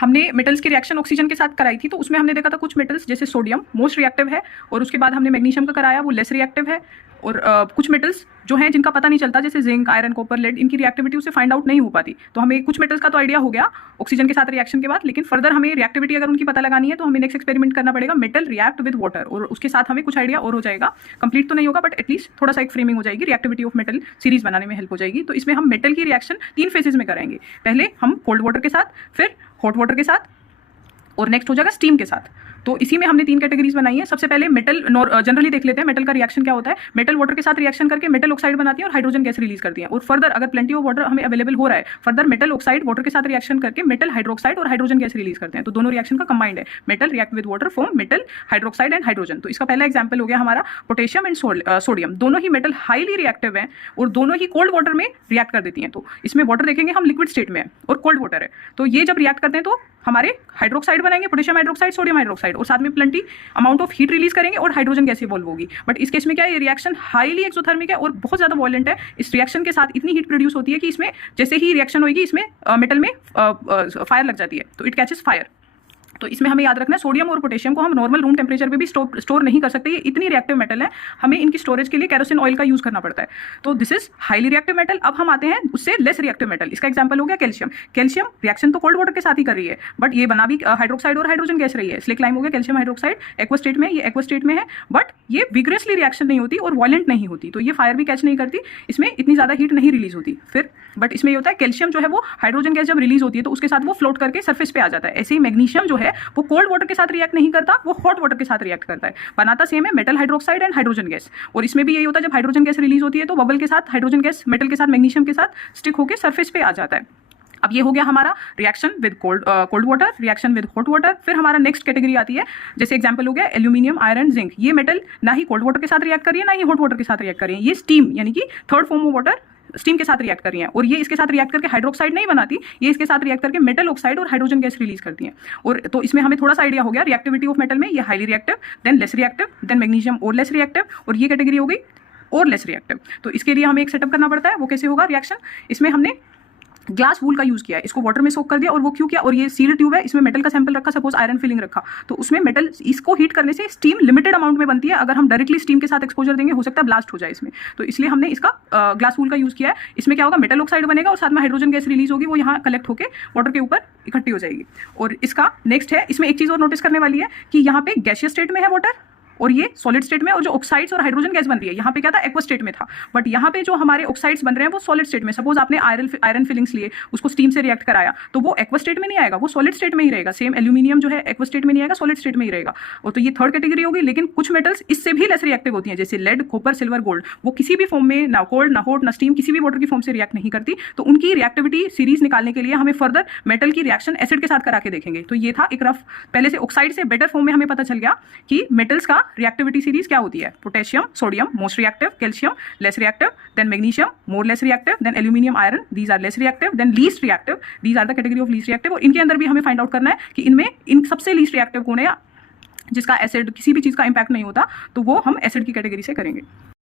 हमने मेटल्स की reaction oxygen के साथ कराई थी, तो उसमें हमने देखा था कुछ मेटल्स जैसे सोडियम मोस्ट रिएक्टिव है, और उसके बाद हमने मैग्नीशियम का कराया, वो लेस रिएक्टिव है। और कुछ मेटल्स जो हैं जिनका पता नहीं चलता, जैसे जिंक, आयरन, कॉपर, लेड, इनकी रिएक्टिविटी उसे फाइंड आउट नहीं हो पाती। तो हमें कुछ मेटल्स का तो आइडिया हो गया ऑक्सीजन के साथ रिएक्शन के बाद, लेकिन फर्दर हमें रिएक्टिविटी अगर उनकी पता लगानी है तो हमें नेक्स्ट एक्सपेरिमेंट करना पड़ेगा मेटल रिएक्ट विद वाटर, और उसके साथ हमें कुछ आइडिया और हो जाएगा। कंप्लीट तो नहीं होगा, बट एटलीस्ट थोड़ा सा एक फ्रेमिंग हो जाएगी, रिएक्टिविटी ऑफ मेटल सीरीज बनाने में हेल्प हो जाएगी। तो इसमें हम मेटल की रिएक्शन 3 फेजेज में कराएंगे। पहले हम कोल्ड वाटर के साथ, फिर हॉट वाटर के साथ, और नेक्स्ट हो जाएगा स्टीम के साथ। तो इसी में हमने 3 कैटेगरीज बनाई है। सबसे पहले मेटल जनरली देख लेते हैं मेटल का रिएक्शन क्या होता है। मेटल वाटर के साथ रिएक्शन करके मेटल ऑक्साइड बनाती है और हाइड्रोजन गैस रिलीज करती है। और फर्दर अगर प्लेंटी ऑफ वाटर हमें अवेलेबल हो रहा है, फर्दर मेटल ऑक्साइड वाटर के साथ रिएक्शन करके मेटल हाइड्रोक्साइड और हाइड्रोजन गैस रिलीज करते हैं। तो दोनों रिएक्शन का कंबाइंड है, metal react with water form metal hydroxide and hydrogen. तो इसका पहला एग्जाम्पल हो गया हमारा पोटेशियम एंड सोडियम। दोनों ही मेटल हाईली रिएक्टिव है और दोनों ही कोल्ड वाटर में रिएक्ट कर देती हैं। तो इसमें वाटर देखेंगे हम लिक्विड स्टेट में है और कोल्ड वाटर है। तो ये जब रिएक्ट करते हैं तो हमारे हाइड्रोक्साइड बनाएंगे, पोटेशियम हाइड्रोक्साइड, सोडियम हाइड्रोक्साइड, और साथ में plenty amount of heat release करेंगे और हाइड्रोजन गैस इवॉल्व होगी। बट इस केस में क्या है, ये रिएक्शन हाईली एक्सोथर्मिक है और बहुत ज्यादा वॉयलेंट है। इस रिएक्शन के साथ इतनी हीट प्रोड्यूस होती है कि इसमें जैसे ही रिएक्शन होगी इसमें मेटल में फायर लग जाती है, तो इट कैचेस फायर। तो इसमें हमें याद रखना है सोडियम और पोटेशियम को हम नॉर्मल रूम टेम्परेचर पे भी स्टोर नहीं कर सकते, ये इतनी रिएक्टिव मेटल है, हमें इनकी स्टोरेज के लिए केरोसिन ऑयल का यूज करना पड़ता है। तो this is highly reactive metal. अब हम आते हैं उससे लेस रिएक्टिव मेटल। इसका एग्जांपल हो गया कैल्शियम। कैल्शियम रिएक्शन तो कोल्ड वाटर के साथ ही कर रही है, बट ये बना भी हाइड्रोक्साइड और हाइड्रोजन गैस रही है। स्लिक लाइम हो गया कैल्शियम हाइड्रोक्साइड, एक्वा स्टेट में, ये एक्वा स्टेट में है, बट ये विग्रेसली रिएक्शन नहीं होती और वॉयलेंट नहीं होती, तो ये फायर भी कैच नहीं करती, इसमें इतनी ज्यादा हीट नहीं रिलीज होती। फिर बट इसमें ये होता है कैल्शियम जो है वो हाइड्रोजन गैस जब रिलीज होती है तो उसके साथ वो फ्लोट करके सरफेस पे आ जाता है। ऐसे ही मैग्नीशियम जो है वो कोल्ड वाटर के साथ रिएक्ट नहीं करता, वो हॉट वाटर के साथ रिएक्ट करता है, बनाता सेम है metal hydroxide and hydrogen gas. और इसमें भी यही होता है, जब हाइड्रोजन गैस रिलीज होती है तो बबल के साथ हाइड्रोजन गैस मेटल के साथ मैग्नीशियम के साथ स्टिक होकर सरफेस पे आ जाता है। अब ये हो गया हमारा reaction with cold water, reaction with hot water. फिर हमारा नेक्स्ट कैटेगरी आती है, जैसे एग्जांपल हो गया एल्यूमिनियम, आयरन, जिंक। ये मेटल ना ही कोल्ड वाटर के साथ रिएक्ट कर रही है ना ही हॉट वाटर के साथ रिएक्ट कर रही है, ये स्टीम यानी कि third form of water steam के साथ रिएक्ट कर रही हैं। और ये इसके साथ रिएक्ट करके हाइड्रोक्साइड नहीं बनाती, ये इसके साथ रिएक्ट करके मेटल ऑक्साइड और हाइड्रोजन गैस रिलीज करती हैं। और तो इसमें हमें थोड़ा सा आइडिया हो गया रिएक्टिविटी ऑफ मेटल में, ये highly reactive, then less reactive, then magnesium और लेस रिएक्टिव, और ये कैटेगरी हो गई और लेस रिएक्टिव। तो इसके लिए हमें एक सेटअप करना पड़ता है, वो कैसे होगा रिएक्शन। इसमें हमने ग्लास वूल का यूज किया है, इसको वाटर में सोक कर दिया। और वो क्यों किया, और ये सील ट्यूब है, इसमें मेटल का सैंपल रखा, सपोज आयरन फिलिंग रखा, तो उसमें मेटल, इसको हीट करने से स्टीम लिमिटेड अमाउंट में बनती है। अगर हम डायरेक्टली स्टीम के साथ एक्सपोजर देंगे हो सकता है ब्लास्ट हो जाए इसमें, तो इसलिए हमने इसका ग्लास वूल का यूज किया है। इसमें क्या होगा, मेटल ऑक्साइड बनेगा और साथ में हाइड्रोजन गैस रिलीज होगी, वो यहाँ कलेक्ट होकर वाटर के ऊपर इकट्ठी हो जाएगी। और इसका नेक्स्ट है, इसमें एक चीज और नोटिस करने वाली है कि यहाँ पे गैसियस स्टेट में है वाटर और ये सॉलिड स्टेट में, और जो ऑक्साइड्स और हाइड्रोजन गैस बन रही है यहाँ पे क्या था, एक्वा स्टेट में था। बट यहाँ पे जो हमारे ऑक्साइड्स बन रहे हैं वो सॉलिड स्टेट में। सपोज आपने आयरन फिलिंग्स लिए, उसको स्टीम से रिएक्ट कराया, तो वो एक्वा स्टेट में नहीं आएगा, वो सॉलिड स्टेट में ही रहेगा। सेम एल्यूमिनियम जो है एक्वा स्टेट में नहीं आएगा, सॉलिड स्टेट में ही रहेगा। और तो ये थर्ड कैटेगरी होगी। लेकिन कुछ मेटल्स इससे भी लेस रिएक्टिव होती हैं, जैसे लेड, कॉपर, सिल्वर, गोल्ड, वो किसी भी फॉर्म में, ना कोल्ड, ना हॉट, ना स्टीम, किसी भी वाटर की फॉर्म से रिएक्ट नहीं करती। तो उनकी रिएक्टिविटी सीरीज निकालने के लिए हमें फर्दर मेटल की रिएक्शन एसिड के साथ करा के देखेंगे। तो ये था एक रफ, पहले से ऑक्साइड से बेटर फॉर्म में हमें पता चल गया कि मेटल्स का रिएक्टिविटी सीरीज क्या होती है। Potassium, sodium most reactive, calcium less reactive, then magnesium more less reactive, then aluminium, iron, these are less reactive, then least reactive, these are the category of least reactive. और इनके अंदर भी हमें find out करना है कि इनमें इन सबसे लीस्ट रिएक्टिव कौन है, जिसका एसिड किसी भी चीज का इंपैक्ट नहीं होता, तो वो हम एसिड की कैटेगरी से करेंगे।